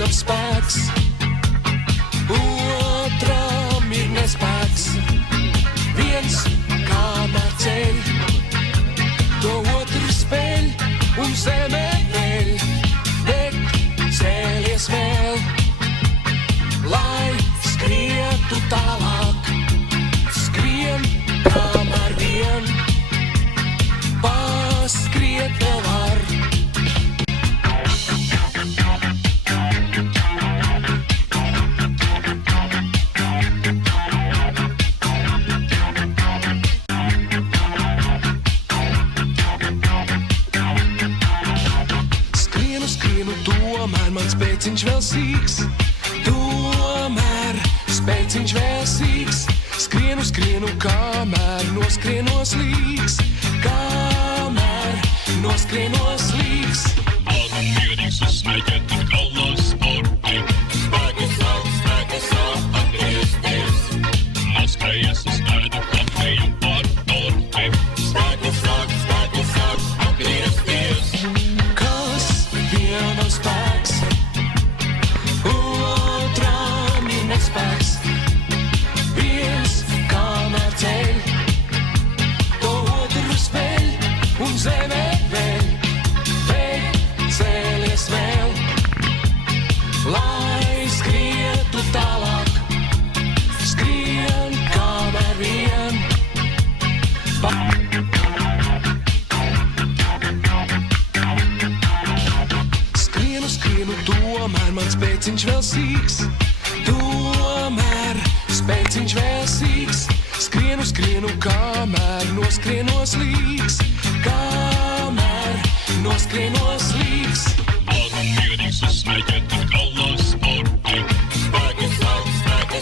vienam spēks, otram ir nespēks. Viens kamēr ceļ, to otru speļ un zemē veļ. Bet cēlies vēl, lai skrietu tālāk. Skrien kamēr vien, paskriet vēl var. Tomēr mans spēciņš vēl sīks, tomēr spēciņš vēl sīks. Skrienu, skrienu, kamēr noskrienos līks, kamēr noskrienos līks. Bāzam mierīgs uzsmēķēt un galās sporti. Spēki savu, atgriezties. Noskrējies uz ēdu kafeju par torti. Spēki savu, atgriezties. Kas vienam spēks, otram ir nespēks. Viens kamēr ceļ, to otru speļ un zemē veļ. Bet cēlies vēl, lai skrietu tālāk. Skrien kamēr vien, skrienu, skrienu, tomēr mans spēciņš vēl sīks, tomēr spēciņš vēl sīks. Skrienu, skrienu, kamēr noskrienos līks, kamēr noskrienos līks. Bāzam mierīgs uzsmēķēt un galās sporti. Spēki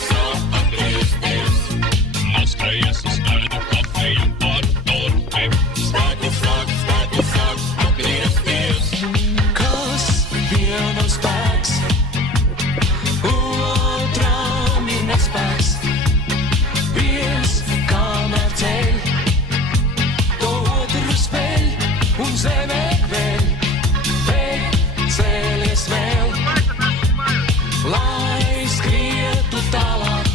savu, atgriezties. Noskrējies uz ēdu kafeju par torti. Spēki savu, atgriezties. Kas vienam spēks, otram ir nespēks. Viens kamēr ceļ, to otru speļ un zemē veļ. Bet cēlies vēl, lai skrietu tālāk.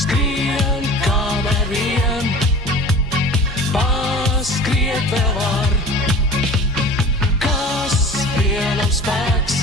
Skrien kamēr vien, paskriet vēl var. Kas vienam spēks,